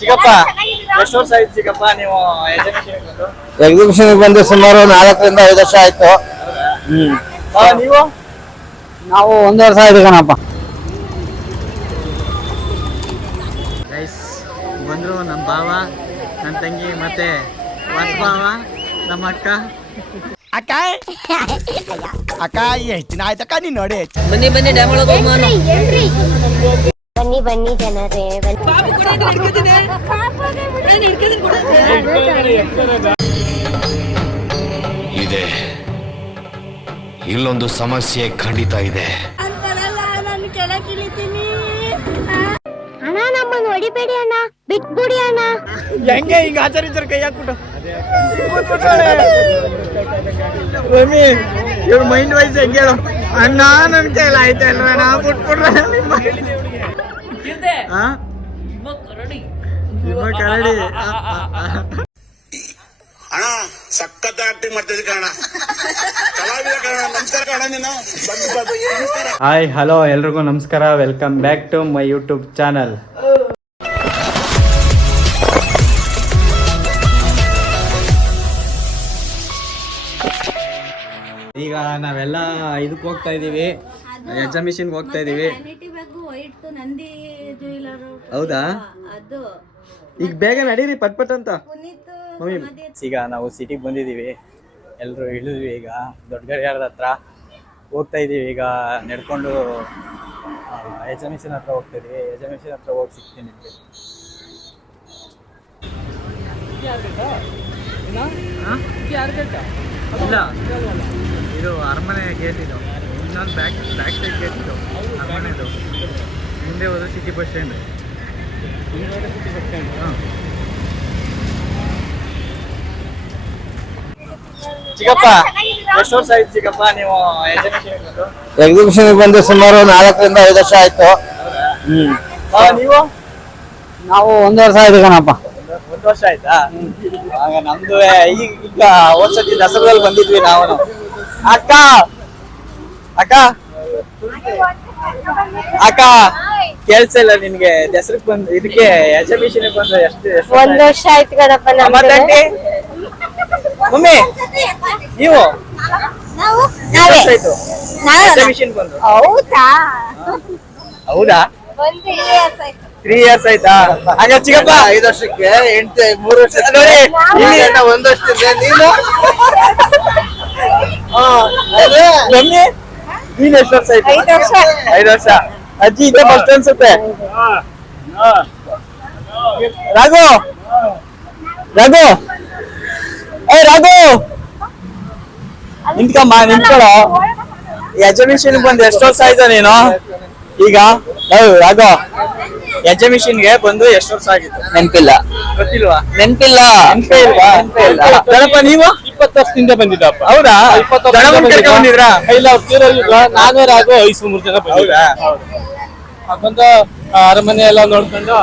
ಚಿಕ್ಕಪ್ಪ ಎಷ್ಟು ವರ್ಷ ಆಯ್ತು ಚಿಕ್ಕಪ್ಪ ನೀವು ಎಕ್ಸಿಬಿಷನ್ ಬಂದು ಸುಮಾರು 4 ರಿಂದ 5 ವರ್ಷ ಆಯ್ತು. ನೀವು? ನಾವು 1 ವರ್ಷ ಆಯ್ತು ಕಣಪ್ಪ. ಬಂದ್ರು ನಮ್ಮ ಭಾವ, ನನ್ನ ತಂಗಿ ಮತ್ತೆ ಭಾವ, ನಮ್ಮ ಅಕ್ಕ. ಅಕ್ಕ ಅಕ್ಕ ಎಷ್ಟು ದಿನ ಆಯ್ತಕ್ಕ ನೀನ್ ನೋಡಿ. ಬನ್ನಿ ಬನ್ನಿ ಡ್ಯಾಮ್ ಒಳಗೆ ಬನ್ನಿ ಬನ್ನಿ ಜನರೇ ಇದೆ. ಇಲ್ಲೊಂದು ಸಮಸ್ಯೆ ಖಂಡಿತ ಇದೆ. ಅಣ್ಣ ನಮ್ಮನ್ನು ಹೊಡಿಬೇಡಿ ಅಣ್ಣ, ಬಿಟ್ಬಿಡಿ ಅಣ್ಣ. ಹೆಂಗೆ ಹಿಂಗ ಆಚರಿಸ್ತಾರೆ ಕೈ ಹಾಕ್ಬಿಟ್ಟು ಮಮ್ಮಿ ಇವ್ರ ಮೈಂಡ್ ವೈಸ್ ಹೆಂಗೆ ಹೇಳು. ಅಣ್ಣ ನನ್ ಕೈಲ ಆಯ್ತಾ ಇಲ್ವ ನಾ ಬಿಟ್ಬಿಡ್ರೆ ಕರಡಿ ಅಣ್ಣ ಸಖತ್ ಆಕ್ಟಿಂಗ್ ಮಾಡ್ತಿದ್ದೆ ಕಣ. ಕಲಾವಿದ ಕಣ. ನಮಸ್ಕಾರ ಕಣ ನೀನು. ಹಾಯ್ ಹಲೋ ಎಲ್ರಿಗೂ ನಮಸ್ಕಾರ. Welcome back to my YouTube channel. ಈಗ ನಾವೆಲ್ಲ ಇದಕ್ಕೆ ಹೋಗ್ತಾ ಇದೀವಿ, ಎಕ್ಸಿಬಿಷನ್ಗೆ ಹೋಗ್ತಾ ಇದೀವಿ. ಹೌದಾ? ಈಗ ಬೇಗ ನಡೀರಿ ಪಟ್ ಪಟ್ ಅಂತ. ಈಗ ನಾವು ಸಿಟಿಗೆ ಬಂದಿದ್ದೀವಿ, ಎಲ್ಲರೂ ಇಳಿದ್ವಿ. ಈಗ ದೊಡ್ಡ ಗಡಿಯಾರದ ಹತ್ರ ಹೋಗ್ತಾ ಇದ್ದೀವಿ. ಈಗ ನಡ್ಕೊಂಡು ಎಕ್ಸಿಬಿಷನ್ ಹತ್ರ ಹೋಗ್ತಾ ಇದೀವಿ. ಎಕ್ಸಿಬಿಷನ್ ಹತ್ರ ಹೋಗಿ ಸಿಗ್ತೀನಿ ನಿಮಗೆ. ಇಲ್ಲ, ಇದು ಅರಮನೆ ಗೇಟ್. ಇದು ಇನ್ನೊಂದು ಬ್ಯಾಕ್ ಸೈಡ್ ಗೇಟ್. ಇದು ಅರಮನೆದು. ಮುಂದೆ ಹೋದ್ರೆ ಸಿಟಿ ಬಸ್ ಸ್ಟ್ಯಾಂಡ್. ಹಾಂ ಚಿಕ್ಕಪ್ಪ ಎಷ್ಟು ವರ್ಷ ಆಯ್ತು ಚಿಕ್ಕಪ್ಪ ನೀವು ಎಕ್ಸಿಬಿಷನ್ ಬಂದು ಸುಮಾರು 4 ರಿಂದ 5 ವರ್ಷ ಆಯ್ತು. ನೀವು? ನಾವು 1 ವರ್ಷ ಆಯ್ತು ಕಣಪ್ಪ. 1 ವರ್ಷ ಆಯ್ತಾ? ಆಗ ನಮ್ದು ಈಗ ಹೋದ್ಸತಿ ದಸರಾದಲ್ಲಿ ಬಂದಿದ್ವಿ ನಾವು. ಅಕ್ಕ ಅಕ್ಕ ಅಕ್ಕ ಕೇಳ್ಸ ಇಲ್ಲ ನಿನ್ಗೆ? ದಸರಕ್ ಬಂದು ಇದಕ್ಕೆ ಎಕ್ಸಿಬಿಷನ್ ಬಂದು ಎಷ್ಟು 1 ವರ್ಷ ಆಯ್ತು ಕಣಪ್ಪ. ಮಮ್ಮಿ ನೀವು ಆಯ್ತು ಎಕ್ಸಿಬಿಷನ್ ಬಂದು? ಹೌದಾ? 3 years ಆಯ್ತಾ? ಹಾಗ ಚಿಕ್ಕಪ್ಪ 5 ವರ್ಷಕ್ಕೆ 3 ವರ್ಷ ನೋಡಿ. 1 ವರ್ಷದಿಂದ ನೀನು ಮಮ್ಮಿ ನೀನ್ ಎಷ್ಟು ವರ್ಷ ಆಯ್ತು? 5 ವರ್ಷ. ಅಜ್ಜಿ ಇದೆ ಫಸ್ಟ್ ಅನ್ಸುತ್ತೆ. ರಾಘು ರಾಘು ರಾಘು ನಿಂತ್ಕಮ್ಮ, ನಿಂತ್ಕೊಳ್ಳೋ. ಎಕ್ಸಿಬಿಷನ್ ಬಂದು ಎಷ್ಟು ವರ್ಷ ಆಯ್ತಾ ನೀನು ಈಗ? ರಾಘು ಎಕ್ಸಿಬಿಷನ್ಗೆ ಬಂದು ಎಷ್ಟು ವರ್ಷ ಆಗಿತ್ತು? ನೆನಪಿಲ್ಲ. ಗೊತ್ತಿಲ್ವಾ? ನೆನಪಿಲ್ಲ. ನೆನಪೇ ಇಲ್ವಾ? ಗಣಪ ನೀವು 20 ವರ್ಷದಿಂದ ಬಂದಿದ್ದಪ್ಪ. ಹೌದಾ? 20 ಬಂದಿದ್ರಾ? ಇಲ್ಲ ನಾನೇ ರಾಘು 5-3 ಜನ ಬಂದಿದ್ದೆ. ಬಂದು ಅರಮನೆ ಎಲ್ಲ ನೋಡ್ಕೊಂಡು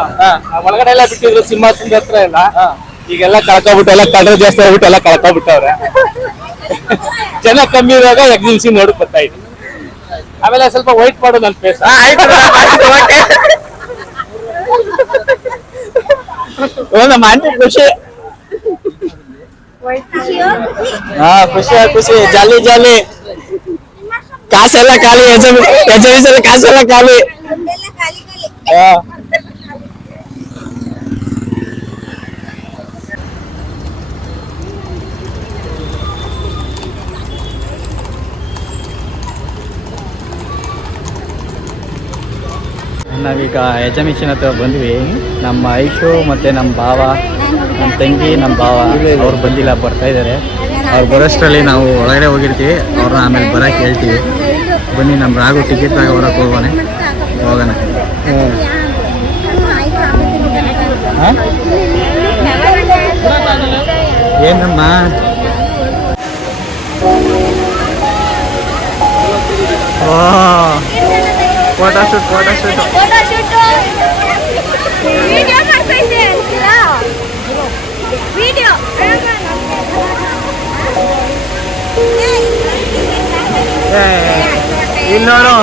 ಒಳಗಡೆ ಎಲ್ಲ ಬಿಟ್ಟಿದ್ರು, ಸಿಂಹಾಸನದ ಹತ್ರ ಎಲ್ಲ. ಈಗೆಲ್ಲ ಕಳ್ಕೊಬಿಟ್ಟು ಎಲ್ಲ ಕಳ್ಳರು ಜಾಸ್ತಿ ಆಗ್ಬಿಟ್ಟು ಎಲ್ಲ ಕಳ್ಕೊಬಿಟ್ಟವ್ರೆ. ಜನ ಕಮ್ಮಿ ಇರುವಾಗ ಎಕ್ಸಿಬಿಷನ್ ನೋಡಕ್ ಬರ್ತಾ ಇದ್ವಿ. ಆಮೇಲೆ ಸ್ವಲ್ಪ ವೈಟ್ ಮಾಡು ನನ್ನ ಫೇಸ್. ನಮ್ಮ ಆಂಟಿ ಖುಷಿ. ಖುಷಿ ಖುಷಿ, ಜಾಲಿ ಜಾಲಿ. ಕಾಸೆಲ್ಲ ಖಾಲಿ, ಎಕ್ಸಿಬಿಷನ್ ಕಾಸೆಲ್ಲ ಖಾಲಿ. ನಾವೀಗ ಎಕ್ಸಿಬಿಷನ್ ಹತ್ರ ಬಂದ್ವಿ. ನಮ್ಮ ಐಶು ಮತ್ತು ನಮ್ಮ ಭಾವ, ನಮ್ಮ ತಂಗಿ, ನಮ್ಮ ಭಾವ ಅವ್ರು ಬಂದಿಲ್ಲ, ಬರ್ತಾ ಇದ್ದಾರೆ. ಅವ್ರು ಬರೋಷ್ಟರಲ್ಲಿ ನಾವು ಒಳಗಡೆ ಹೋಗಿರ್ತೀವಿ. ಅವ್ರನ್ನ ಆಮೇಲೆ ಬರೋಕ್ಕೆ ಹೇಳ್ತೀವಿ. ಬನ್ನಿ, ನಮ್ಮ ರಾಘು ಟಿಕೆಟ್ ತಗೊಳಕ್ಕೆ ಹೋಗೋಣ. ಏನಮ್ಮ ಫೋಟೋ ಶೂಟ್ ಇನ್ನೋರು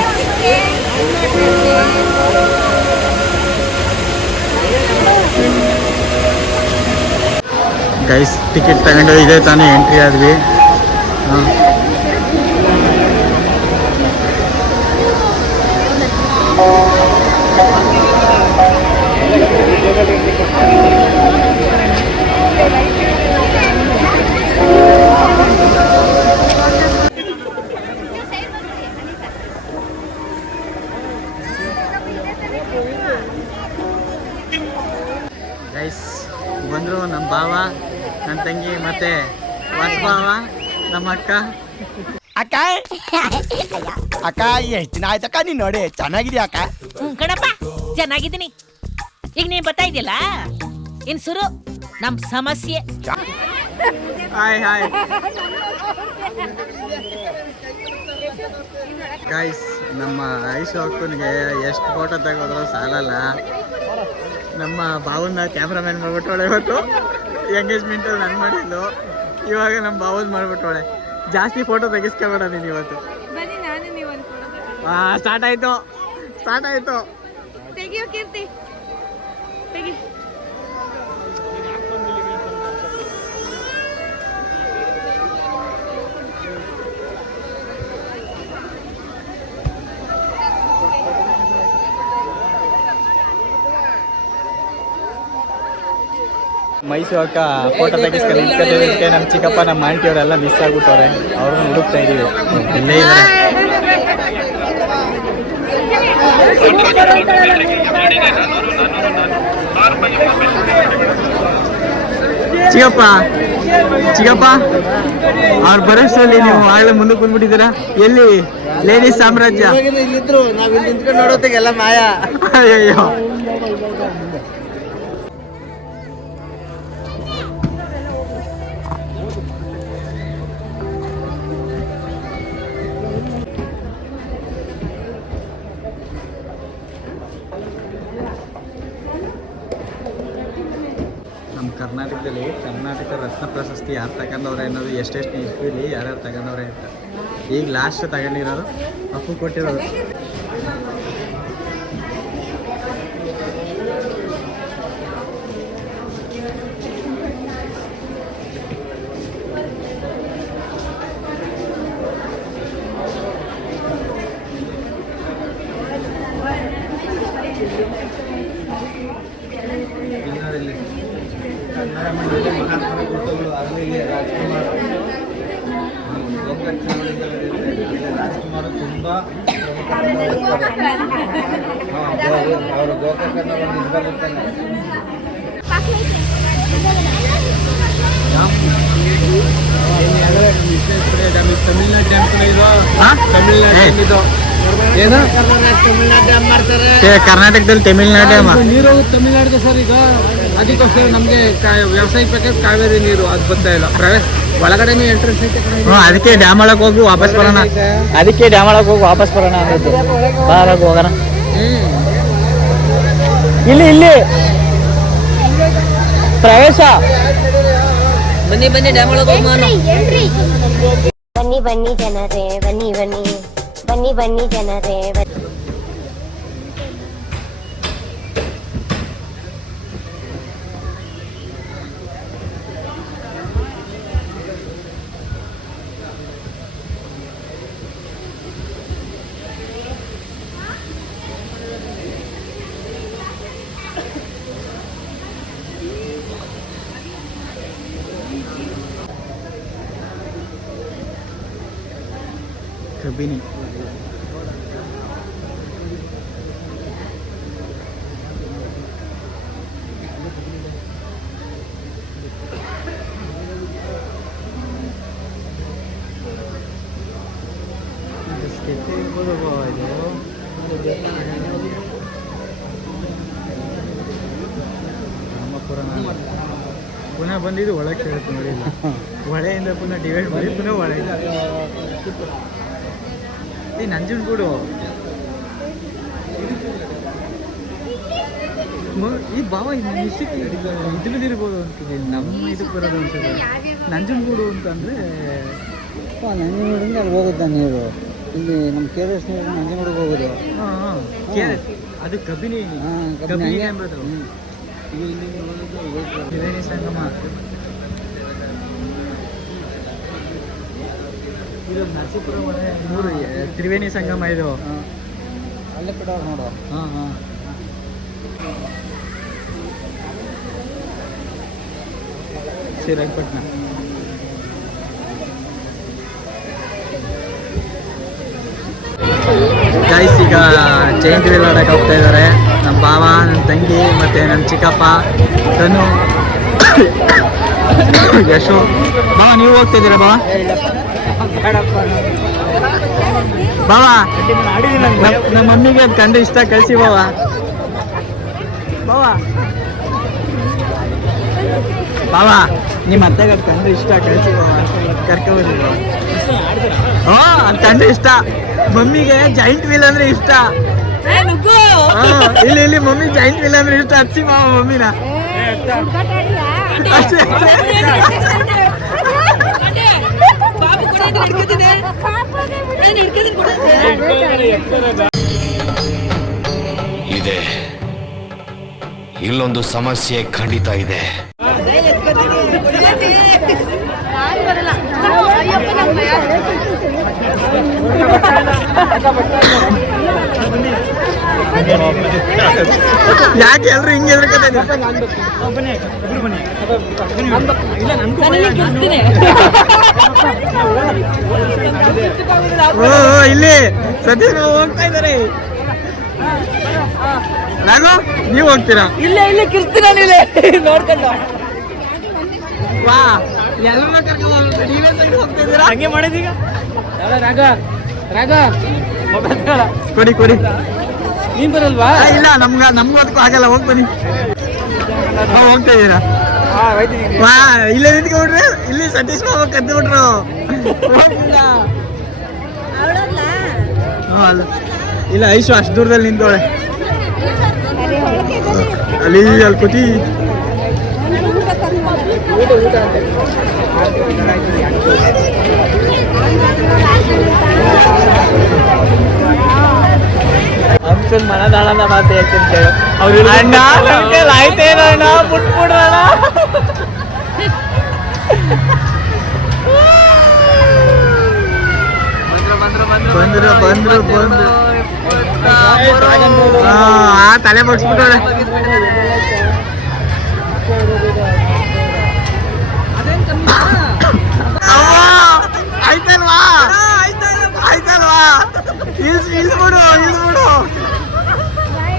ಗೈಸ್ ಟಿಕೆಟ್ ತಗೊಂಡು ಇದೇ ತಾನೇ ಎಂಟ್ರಿ ಆದ್ವಿ. ಹಾಂ ಗೈಸ್ ಬಂದರು ನಮ್ಮ ಭಾವ, ನನ್ನ ತಂಗಿ, ಮತ್ತೆ ಹೊಸ ಭಾವ, ನಮ್ಮ ಅಕ್ಕ. ಅಕ್ಕ ಅಕ್ಕ ಎಷ್ಟು ದಿನ ಆಯ್ತಕ್ಕ ನೀನ್ ನೋಡಿ, ಚೆನ್ನಾಗಿದ್ಯಾ ಅಕ್ಕ? ಕಣಪ್ಪ ಚೆನ್ನಾಗಿದ್ದೀನಿ. ಈಗ ನೀನ್ ಬರ್ತಾ ಇದೆಯಲ್ಲ, ಇನ್ ಶುರು ನಮ್ ಸಮಸ್ಯೆ. ಹಾಯ್ ಹಾಯ್ ಗೈಸ್, ನಮ್ಮ ಐಶು ಅಕ್ಕನಿಗೆ ಎಷ್ಟು ಫೋಟೋ ತೆಗೆದ್ರು ಸಾಲಲ್ಲ. ನಮ್ಮ ಬಾವನ್ನ ಕ್ಯಾಮ್ರಾಮ್ಯಾನ್ ಮಾಡ್ಬಿಟ್ಟೋಳೆ ಇವತ್ತು. ಎಂಗೇಜ್ಮೆಂಟಲ್ಲಿ ನಾನು ಮಾಡಿದ್ದು, ಇವಾಗ ನಮ್ಮ ಬಾವನ್ ಮಾಡ್ಬಿಟ್ಟೋಳೆ. ಜಾಸ್ತಿ ಫೋಟೋ ತೆಗಿಸ್ಕೊಬೇಡ ನೀನು ಇವತ್ತು. ಹಾಂ ಸ್ಟಾರ್ಟ್ ಆಯಿತು. ತೆಗಿಯೋ ಕೀರ್ತಿ ತೆಗಿ. ಮೈಸೂರು ಅಕ್ಕ ಫೋಟೋ ತೆಗಿಸ್ಕೊಳ್ಳೋದಕ್ಕೆ ನಮ್ಮ ಚಿಕ್ಕಪ್ಪ ನಮ್ಮ ಆಂಟಿ ಅವರೆಲ್ಲ ಮಿಸ್ ಆಗ್ಬಿಟ್ಟವ್ರೆ. ಅವ್ರನ್ನ ಹುಡುಕ್ತಾ ಇದೀವಿ, ಇಲ್ಲೇ ಇದ್ದಾರೆ. ಚಿಕ್ಕಪ್ಪ ಅವ್ರು ಬರೋಷ್ಟರಲ್ಲಿ ನೀವು ಆಗಲೇ ಮುಂದಕ್ಕೆ ಬಂದ್ಬಿಟ್ಟಿದ್ದೀರಾ. ಎಲ್ಲಿ ಲೇಡೀಸ್ ಸಾಮ್ರಾಜ್ಯ? ಇಲ್ಲಿದ್ರು ನಾವ್ ಇಲ್ಲಿ ನಿಂತ್ಕೊಂಡು ನೋಡೋತ್ತಿಗೆಲ್ಲ ಮಾಯ. ಅಯ್ಯೋ ನಮ್ಮ ಕರ್ನಾಟಕದಲ್ಲಿ ಕರ್ನಾಟಕ ರತ್ನ ಪ್ರಶಸ್ತಿ ಯಾರು ತಗೊಂಡವ್ರೆ ಅನ್ನೋದು ಎಷ್ಟೆಷ್ಟು ಇಸ್ವಿಲಿ ಯಾರ್ಯಾರು ತಗೊಂಡವ್ರೆ ಅಂತ. ಈಗ ಲಾಸ್ಟ್ ತಗೊಂಡಿರೋದು ಅಪ್ಪು ಕೊಟ್ಟಿರೋದು. ಕನ್ನಡ ಮಂಡಳಿ ಮಹಾತ್ಮ ಗುರುತುಗಳು ಆಗಲಿ ರಾಜ್ಕುಮಾರ್ ರಾಜ್ಕುಮಾರ್ ತುಂಬಾ ಅವರು ಗೋಕರ್ಣ ಒಂದು ಇದು ಬರುತ್ತಾನೆ. ತಮಿಳ್ನಾಡು ಡ್ಯಾಮ್ ಇದು ಏನು ತಮಿಳ್ನಾಡು ಡ್ಯಾಮ್ ಮಾಡ್ತಾರೆ. ಕರ್ನಾಟಕದಲ್ಲಿ ತಮಿಳ್ನಾಡು ಡ್ಯಾಮ್ ನೀರು ತಮಿಳ್ನಾಡಿಗೆ ಸರ್. ಈಗ ಅದಕ್ಕೋಸ್ಕರ ನಮ್ಗೆ ವ್ಯವಸಾಯಕ್ಕೆ ಬೇಕಾದ್ರೆ ಕಾವೇರಿ ನೀರು ಅದು ಬರ್ತಾ ಇಲ್ಲ. ಒಳಗಡೆನೇ ಎಂಟ್ರೆನ್ಸ್ ಐತೆ. ಅದಕ್ಕೆ ಡ್ಯಾಮ್ ಒಳಗೆ ಹೋಗಿ ವಾಪಸ್ ಬರೋಣ ಅನ್ನೋದು. ಬಾರಾಗ ಹೋಗೋಣ. ಇಲ್ಲಿ ಪ್ರವೇಶ. ಬನ್ನಿ ಡ್ಯಾಮ್ ಒಳಗೆ ಹೋಗೋಣ. ಬನ್ನಿ ಜನರೇ, ಬನ್ನಿ ಜನರೇ. ಕಬಿನಿ ರಾಮಪುರ ಪುನಃ ಬಂದಿದ್ದು ಒಳಗೆ ಕೇಳುತ್ತೆ ನೋಡಿಲ್ಲ. ಹೊಳೆಯಿಂದ ಪುನಃ ಡಿವೈಡ್ ಮಾಡಿ ಪುನಃ ಹೊಳೆ. ಈ ನಂಜನಗೂಡು ಈ ಭಾವ ಇಷ್ಟಕ್ಕೆ ಇದು ಬಿದ್ದಿರ್ಬೋದು ಅಂತೀನಿ. ನಮ್ಮ ಇದಕ್ಕೆ ಬರೋದು ಅನ್ಸುತ್ತೆ. ನಂಜನಗೂಡು ಅಂತಂದರೆ ನಂಜನಗೂಡಿಂದ ಅಲ್ಲಿ ಹೋಗುತ್ತಾ ನೀರು. ಇಲ್ಲಿ ನಮ್ಮ ಕೆ ಆರ್ ಎಸ್ ನೀರು ನಂಜನಗೂಡಿಗೆ ಹೋಗೋದು. ಹಾಂ ಅದು ಕಬಿನಿ ಡ್ಯಾಮ್ ಅದು. ತ್ರಿವೇಣಿ ಸಂಗಮ ಇದು ನರಸೀಪುರ ಮನೆ ಮೂರು ತ್ರಿವೇಣಿ ಸಂಗಮ ಇದು. ಅಲ್ಲೇ ಬಿಡೋರು ನೋಡು. ಹಾಂ ಹಾಂ. ಶ್ರೀರಂಗಪಟ್ಟಣ. ಗೈಸ್ ಈಗ ಜೈಂಟ್ ವೀಲ್ ಆಡಕ್ಕೆ ಹೋಗ್ತಾ ಇದ್ದಾರೆ ನಮ್ಮ ಬಾವ, ನನ್ನ ತಂಗಿ ಮತ್ತೆ ನನ್ನ ಚಿಕ್ಕಪ್ಪ ತನು ಯಶು. ಬಾವ ನೀವು ಹೋಗ್ತಿದ್ದೀರಾ ಬಾವ? ಬಾವ ನಮ್ಮ ಮಮ್ಮಿಗೆ ಅದು ಕಂಡು ಇಷ್ಟ, ಕಳಿಸಿ ಬಾವ. ಬಾವ ಬಾವ ನಿಮ್ಮ ಅತ್ತೆಗೆ ಅದು ಕಂಡು ಇಷ್ಟ, ಕಳಿಸಿ ಬಾವ, ಕರ್ಕೊಬನ್ನಿ ಬಾವ. ಹಾಂ ಅದು ಕಂಡು ಇಷ್ಟ, ಮಮ್ಮಿಗೆ ಜೈಂಟ್ ವೀಲ್ ಅಂದ್ರೆ ಇಷ್ಟ. ಇಲ್ಲಿ ಇಲ್ಲಿ ಮಮ್ಮಿ ಜೈಂಟ್ ವೀಲ್ ಅಂದ್ರೆ ಇಷ್ಟ, ಹಚ್ಚಿ ಮಾವ ಮಮ್ಮಿನ. ಇದೆ ಇಲ್ಲೊಂದು ಸಮಸ್ಯೆ ಖಂಡಿತ ಇದೆ. ಯಾಕೆ ಎಲ್ರು ಹಿಂಗೆ ಎದ್ರಕತ್ತೀರಿ? ಓ ಇಲ್ಲಿ ಸತೀಶ್ ಹೋಗ್ತಾ ಇದ್ದಾರೆ. ನಾನು ನೀವು ಹೋಗ್ತೀರಾ? ಇಲ್ಲೇ ಕಿರ್ಸ್ತೀನಿ ನೋಡ್ಕೊಂಡು. ವಾ ಎಲ್ಲರೂ ಕರ್ಕೊಂಡು ನೀವೇ ಸೈಡ್ ಹೋಗ್ತಾ ಇದ್ದೀರಾ? ಹಂಗೆ ಮಾಡಿದೀಗ ಕೊಡಿ ಕೊಡಿ. ನೀನ್ ಬರಲ್ವಾ? ಇಲ್ಲ ನಮ್ಗೂ ಅದಕ್ಕೂ ಆಗಲ್ಲ, ಹೋಗ್ ಬನ್ನಿ. ಹೋಗ್ತಾ ಇದ್ದೀರಾ? ವಾ ಇಲ್ಲೇ ನಿಂತ್ಕೊಂಡ್ರಿ, ಇಲ್ಲಿ ಸತೀಶ್ ಬಾಬು ಕದ್ದು ಬಿಟ್ರು. ಅಲ್ಲ ಇಲ್ಲ, ಐಶು ಅಷ್ಟು ದೂರದಲ್ಲಿ ನಿಂತೋಳೆ ಅಲ್ಲಿ ಕೂತಿ. ಅಂಶನ್ ಮನದಾಳದ ಮಾತು ಹೇಳ್ತೀನಿ ಅವ್ರು. ಅಣ್ಣ ಆಯ್ತೇನೋ ಅಣ್ಣ, ಬಿಟ್ಬಿಡೋಣ. ಬಂದ್ರು ಬಂದ್ರು ಬಂದ್ರು. ತಲೆ ಬಡ್ಸ್ಬಿಟ್ಟೋಳೆ. ಆಯ್ತಲ್ವಾ ಆಯ್ತಲ್ವಾ? ಇಳಿಸ್ಬಿಡು ಇಳಿಸ್ಬಿಡು.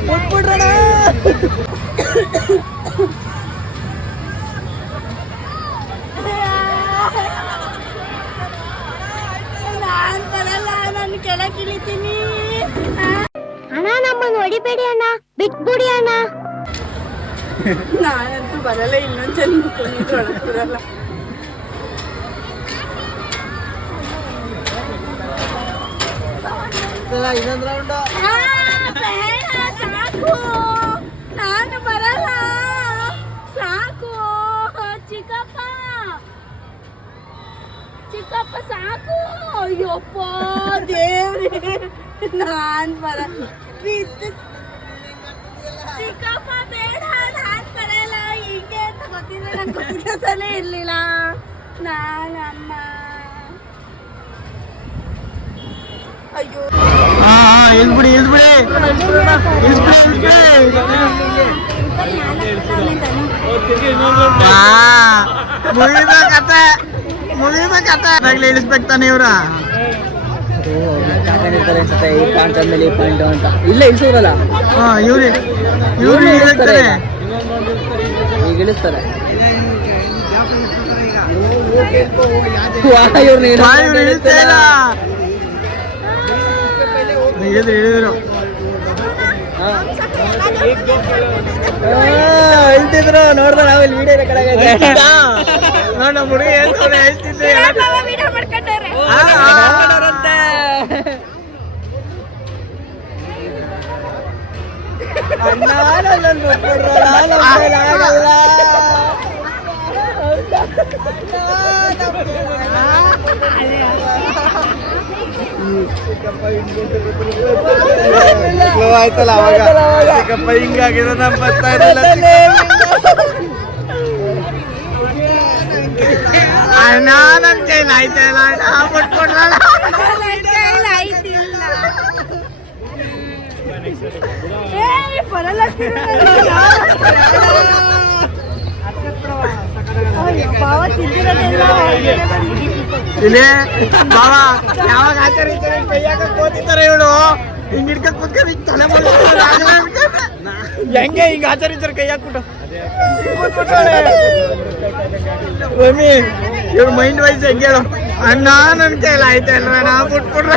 ಬಿಟ್ಬಿಡ್ರಣ. ನಾನು ಕೆಳಗೆ ಇಳಿತೀನಿ. ಅಣ್ಣ ನಮ್ಮನ್ನು ಹೊಡಿಬೇಡಿ ಅಣ್ಣ, ಬಿಟ್ಬಿಡಿ ಅಣ್ಣ. ನಾನಂತೂ ಬರಲ್ಲ, ಇನ್ನೊಂದ್ಸಲ ಬರಲ್ಲ. ಇನ್ನೊಂದು ರೌಂಡು. ಸಾಕು, ನಾನು ಬರಲ್ಲ, ಸಾಕು ಚಿಕ್ಕಪ್ಪ ಚಿಕ್ಕಪ್ಪ ಸಾಕು. ಅಯ್ಯಪ್ಪ ದೇವ್ರಿ, ನಾನ್ ಬರಲ್ಲ. ಚಿಕ್ಕಪ್ಪ ಬೇಡ, ನಾನ್ ಬರಲ್ಲ. ಹಿಂಗೆ ಅಂತ ಗೊತ್ತಿದ್ರೆ ನಂಗೆ ಗೊತ್ತಿರತಾನೆ ಇರ್ಲಿಲ್ಲ. ನಾನಮ್ಮ ಅಯ್ಯೋ. ಇಳ್ಬಿಡಿ ಇಳ್ಬಿಡಿ ಮುಗಿಬೇಕತ್ತೆ ಇಳಿಸ್ಬೇಕು ತಾನೆ ಇವ್ರ. ಅನ್ಸುತ್ತೆ ಈ ಪಾಯಿಂಟ್ ಆದ್ಮೇಲೆ ಈ ಪಾಯಿಂಟ್ ಅಂತ. ಇಲ್ಲ ಇಳಿಸೋರಲ್ಲ, ಇವ್ರು ಇಳಿಸ್ತಾರೆ. ಈಗ ಇಳಿಸ್ತಾರೆ. ಇಳಿದ್ರು ಹೇಳ್ತಿದ್ರು ನೋಡ್ದ, ನಾವು ಇಲ್ಲಿ ವಿಡಿಯೋ ರೆಕಾರ್ಡ್ ನಮ್ಮ ಹುಡುಗ ಹೇಳ್ತಾರೆ, ಹೇಳ್ತಿದ್ದೆ ಆಯ್ತಲ್ಲ ಅವಾಗ ಚಿಕ್ಕಪ್ಪ ಹಿಂಗಾಗಿರೋ ನಮ್ಮ ಬರ್ತಾ ಇರಲಿಲ್ಲ. ಅಣ್ಣ ನನ್ನ ಕೈಲಿ ಆಯ್ತಲ್ಲ ಅಣ್ಣ, ಬಿಟ್ಬಿಡ್ರಣ. ಬಾವ ತಿಂದಿರೋದಿಲ್ಲ. ಇಲ್ಲೇ ಬಾವ ಯಾವಾಗ ಆಚರಿಸ್ತಾರೆ ಕೈಯಾಗ ಕೋತಿತಾರೆ ಇವಳು ಹಿಂಗ್ ಹಿಡ್ಕೊಂಡ್ ಕುತ್ಕೊಂಡು ಹಿಂಗ್ ತಲೆ ಹೆಂಗೆ ಹಿಂಗ ಆಚರಿಸ್ತಾರೆ ಕೈ ಹಾಕ್ಬಿಟ್ಟು ಮಮ್ಮಿ ಇವ್ರ ಮೈಂಡ್ ವೈಸ್ ಹೆಂಗೆ ಹೇಳು ಅಣ್ಣ ನನ್ ಕೈಲಿ ಆಯ್ತಲ್ಲ ನಾ ಬಿಟ್ಬಿಡ್ರ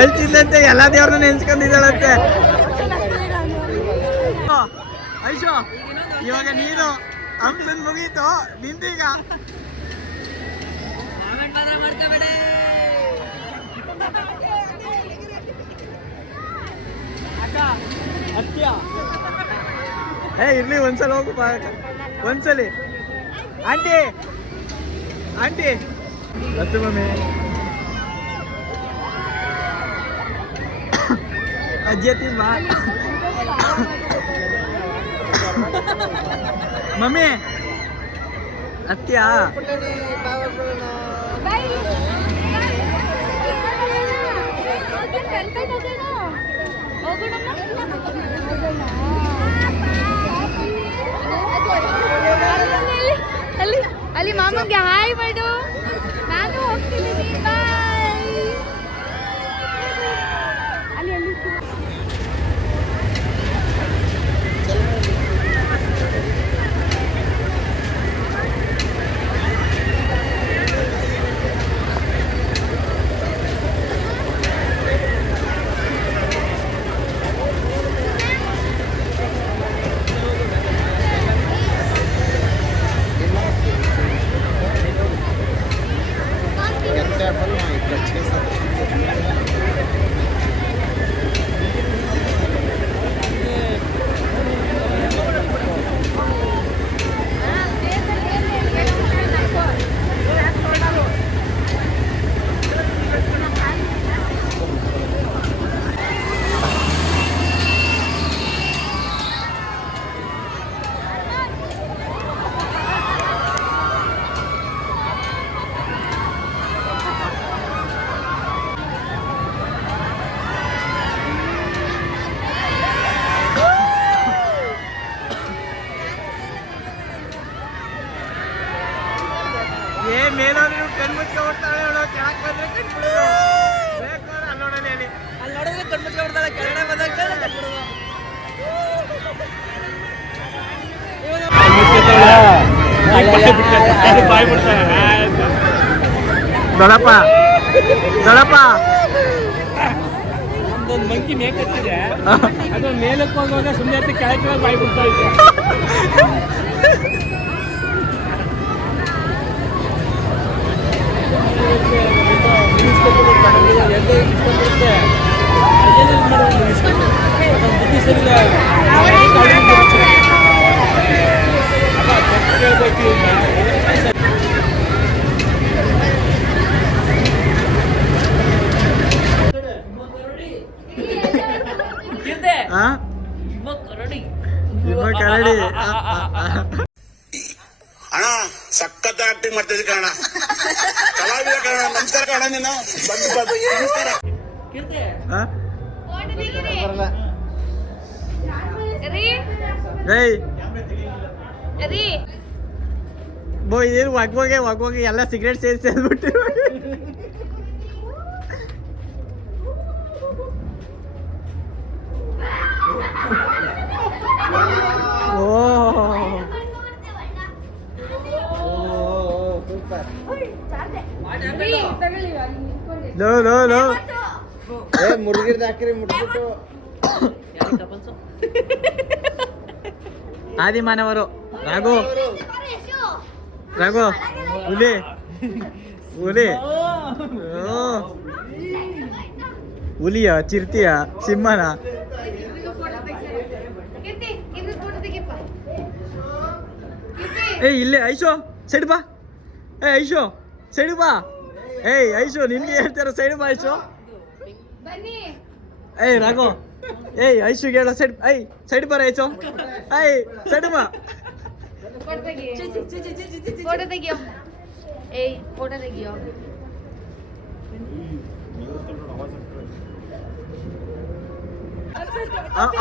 ಅಳ್ತಿಲ್ಲಂತೆ ಎಲ್ಲಾ ದೇವ್ರನ್ನ ನೆನ್ಸ್ಕೊಂಡಿದ್ದಾಳಂತೆ. ಐಶೋ ಇವಾಗ ನೀನು ಹಂಸನ್ ಮುಗೀತು ನಿಂದೀಗ ಇರ್ಲಿ ಒಂದ್ಸಲ ಹೋಗು ಒಂದ್ಸಲಿ ಆಂಟಿ ಆಂಟಿ ಹತ್ತು ಮಮ್ಮಿ ಅಜ್ಜಿ ಹತ್ತಿಲ್ವಾ ಮಮ್ಮಿ ಅತ್ತ್ಯಾ ಅಲ್ಲಿ ಮಾಮಗೆ ಹಾಯ್ ಮಾಡು. ನಾನು ಹೋಗ್ತೀನಿ ಬಾಯ್. ಅಲ್ಲಿ ಅಲ್ಲಿ ಮೇಲಾದ್ರೂ ಕಣ್ಮುಚ್ಕ ಹೊಡ್ತಾಳೆ ಅವಳು ಕೆಳಕ್ ಬಂದ್ರೆ ಕಣ್ಬಿಡೋದು ಬೇಕು ಅಲ್ಲಿ ನೋಡೋಣ ಹೇಳಿ ಅಲ್ಲಿ ನೋಡಿದ್ರೆ ಕಣ್ಮುಚ್ಕ ಹೊಡ್ತಾಳೆ ಕೆಳಗಡೆ ಬಂದಾಗ ಕಣ್ಬಿಡೋದು. ದೊಡಪ್ಪ ದೊಡಪ್ಪ ನಮ್ದೊಂದು ಮಂಕಿ ಮೇಕತ್ತಿದೆ ಅದು ಮೇಲಕ್ಕೆ ಹೋಗುವಾಗ ಸುಮ್ಮನೆ ಕೆಳಗೆ ಬಾಯಿ ಬಿಡ್ತಾ ಇದ್ದೆ. ಕರಡಿ ಅಣ್ಣ ಸಖತ್ ಆಕ್ಟಿಂಗ್ ಮಾಡ್ತಿದ್ದೆ ಕಣ ಕಲಾವಿದ ಕಣ ನಮಸ್ಕಾರ ಕಣ ನೀನು ಬಂದು ನಮಸ್ಕಾರ. ಬೋ ಇದೇನು ಒಗ್ಗೋಗೆ ಎಲ್ಲ ಸಿಗರೇಟ್ ಸೇರಿಸಿ ಅಂದ್ಬಿಟ್ಟು ಲೋ ಮುರುಗಿರ್ದು ಹಾಕಿರಿ ಮುಟ್ಬಿಟ್ಟು ಆದಿಮಾನವರು ರಾಘು ಹುಲಿ ಹುಲಿಯ ಚಿರ್ತಿಯ ಸಿಂಹನ ಏಯ್ ಇಲ್ಲೇ ಐಶೋ ಸೈಡ್ ಬಾ ಐಶೋ ಸೈಡ್ ಬಾ ಐಶೋ ನಿನ್ಗೆ ಹೇಳ್ತಾರ ಸೈಡ್ ಬಾ ಐಶೋ ರಾಘು ಐಶುಗೆ ಹೇಳೋ ಸೈಡ್ ಬರ ಐಶೋ ಸೈಡ್ ಬಾ ಫೋಟೋ ತೆಗಿಯೋ ಫೋಟೋ ತೆಗಿಯೋ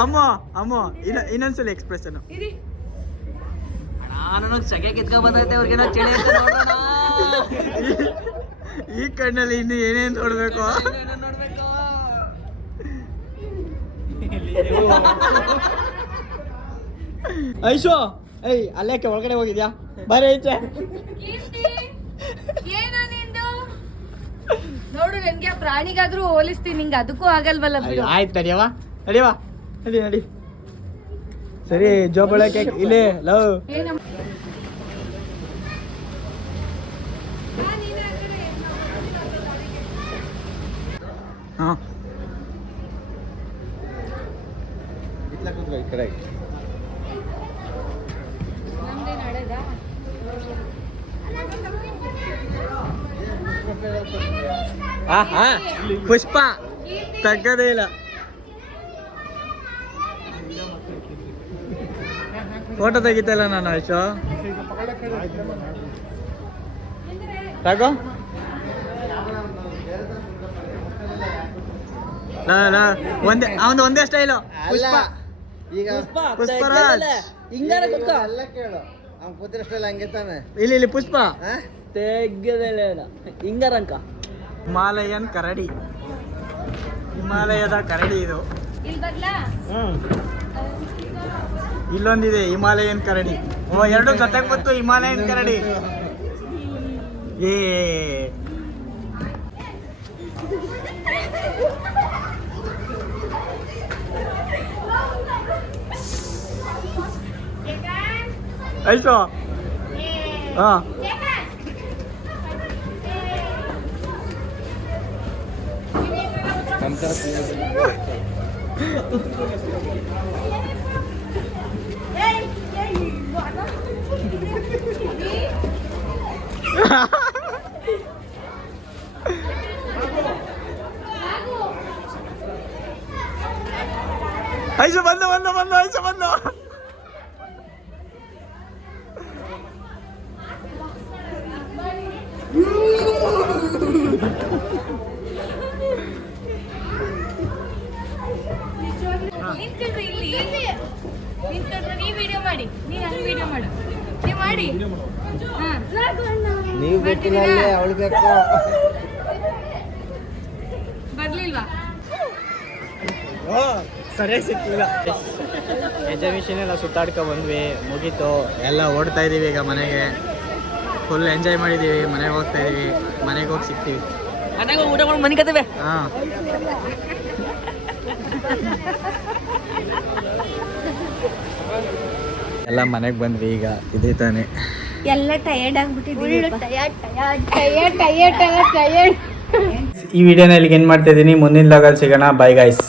ಅಮ್ಮ ಅಮ್ಮ ಇನ್ನೊಂದ್ಸಲ ಎಕ್ಸ್ಪ್ರೆಷನ್. ನಾನು ಸೆಕೆ ಕಿತ್ಕೊಂಡ್ ಬಂದೈತೆ ಅವ್ರಿಗೇನೋ ಚಳಿ ಅಂತ ನೋಡೋಣ. ಈ ಕಣ್ಣಲ್ಲಿ ಇನ್ನು ಏನೇನ್ ನೋಡ್ಬೇಕು. ಐಶೋ ಏಯ್ ಅಲ್ಲೇಕೆ ಒಳಗಡೆ ಹೋಗಿದ್ಯಾ? ಬರೀ ಐತೆ ಏನೋ ನಿಂದು ನೋಡು, ನನ್ಗೆ ಪ್ರಾಣಿಗಾದ್ರೂ ಹೋಲಿಸ್ತೀನಿ, ನಿಂಗೆ ಅದಕ್ಕೂ ಆಗಲ್ವಲ್ಲ ಬಿಡು. ಆಯ್ತು ನಡಿಯವ ನಡಿಯವ ನಡಿ ನಡಿ. ಸರಿ ಜೋಬಳಕ್ಕೆ ಇಲ್ಲೇ ಲವ್. ಹಾ ಈ ಕಡೆ ಪುಷ್ಪ ತಗ್ಗದೇ ಇಲ್ಲ. ಫೋಟೋ ತೆಗಿತಲ್ಲ ನಾನು ಆಯ್ತು ತಗೋ. ಒಂದೇ ಅವನು ಒಂದೇ ಸ್ಟೈಲು. ಪುಷ್ಪ ಈಗ ಪುಷ್ಪರಾಜ್ ಹಿಂಗಾರ ಕುತ್ಕೋ. ಅಲ್ಲ ಕೇಳು, ಅವ್ನು ಕೂತಿರಷ್ಟಲ್ಲ ಹಂಗೆ ತಾನೆ. ಇಲ್ಲಿ ಪುಷ್ಪ ತೆಗ್ಗದಲ್ಲ ಹಿಂಗಾರಂಕ. ಹಿಮಾಲಯನ್ ಕರಡಿ, ಹಿಮಾಲಯದ ಕರಡಿ ಇದು. ಇಲ್ಲಿ ಬರ್ಲಾ? ಇಲ್ಲೊಂದಿದೆ ಹಿಮಾಲಯನ್ ಕರಡಿ. ಓ ಎರಡು ಜೊತೆಗೆ ಬಂತು ಹಿಮಾಲಯನ್ ಕರಡಿ. ಏ ಆಯ್ತು. ಹಾ ಐಸು ಬಂದು ಐಸು ಬಂದು. ನಿಂತ್ಕೊಂಡ್ರು ಇಲ್ಲಿ ನಿಂತ್ಕೊಂಡ್ರು. ನೀ ವಿಡಿಯೋ ಮಾಡಿ, ನೀನ್ ಹಂಗ್ ವಿಡಿಯೋ ಮಾಡು, ನೀವ್ ಮಾಡಿ. ನೀವು ಬೇಕಿಲ್ಲ, ಅವಳು ಬೇಕು. ಬರ್ಲಿಲ್ವಾ? ಸರಿಯಾಗಿ ಸಿಕ್ಕಿಲ್ಲ. ಎಕ್ಸಿಬಿಷನ್ ಎಲ್ಲ ಸುತ್ತಾಡ್ಕೊ ಬಂದ್ವಿ, ಮುಗೀತು. ಎಲ್ಲ ಓಡ್ತಾ ಇದೀವಿ ಈಗ ಮನೆಗೆ. ಫುಲ್ ಎಂಜಾಯ್ ಮಾಡಿದೀವಿ. ಮನೆಗೆ ಹೋಗ್ತಾ ಇದೀವಿ. ಮನೆಗೆ ಹೋಗಿ ಸಿಗ್ತೀವಿ. ಮನೆಗೆ ಊಟ ಮಾಡಿ ಮನೆ ಕತ್ತವೆ. ಹಾಂ ಎಲ್ಲ ಮನೆಗೆ ಬಂದ್ವಿ ಈಗ. ಇದೇ ತಾನೆ ಎಲ್ಲ ಟಯರ್ಡ್ ಆಗ್ಬಿಟ್ಟಿದ್ದೀವಿ. ಈ ವಿಡಿಯೋನ ಇಲ್ಲಿಗೆ ಏನು ಮಾಡ್ತಾ ಇದ್ದೀನಿ. ಮುಂದಿನ ಲಾಗಲ್ಲಿ ಸಿಗೋಣ. Bye guys.